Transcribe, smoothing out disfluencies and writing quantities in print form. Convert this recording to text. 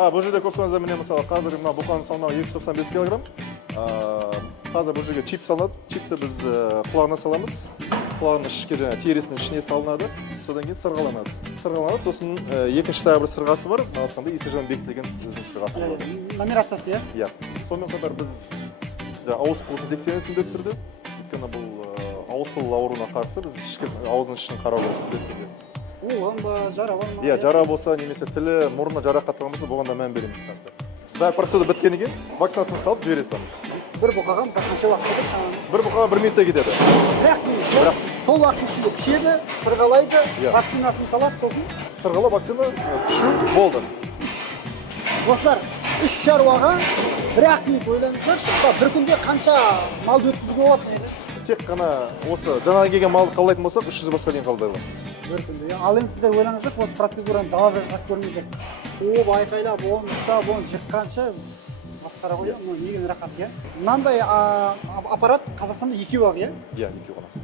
Бұл жерде көптеңіздер міне мысалы қазір мына бұқаның салмағы 295 кг. Қазір бұл жерге чип салынады. Чипті біз құлағына саламыз. Құлағының ішке жаңа терісінің ішіне салынады. Содан кейін сырғаланады. Сырғаланады. Сосын екінші тағы бір сырғасы бар. Қазақстанда ИСЖ бекітілген өзінің сырғасы бар. Номерациясы, иә? Иә. Сонымен қатар біз ауыз қуысын тексереміз міндетті түрде. Өйткені бұл ауызсыл ауруына қарсы біз аузының ішін қараулаймыз міндетті түрде. Оған ба, жара бар ма? Иә, жара болса, немесе тілі, мұрны жарақатталған болса, бұған да мән береміз. Бәрі процедура біткеннен кейін вакцинацияны салып жібере саламыз. Бір бұқаға мысалы қанша уақыт кетеді шамамен? Бір бұқаға 1 минутта кетеді. Бірақ сол уақыттың ішінде пішеді, сырғалайды, вакцинасын салады, сосын сырғалап вакцина түшу болды. Достар, 3 шаруаға 1-2 минут ойлаңыздаршы. Мысалы, бір күнде қанша малды өткізуге болады? Тек қана осы жаңадан келген малды қабылдайтын болсақ, 300 басқа дейін қабылдай аламыз. Бір күнде. Ал енді сіздер ойлаңыздаршы, осы процедураны далада жасап көріңіздер. Көп айқайлап, оны ұстап, оны жыққанша масқара ғой, негізі рахат, иә. Мынандай аппарат Қазақстанда 2 бар, иә? Иә, 2 ғана.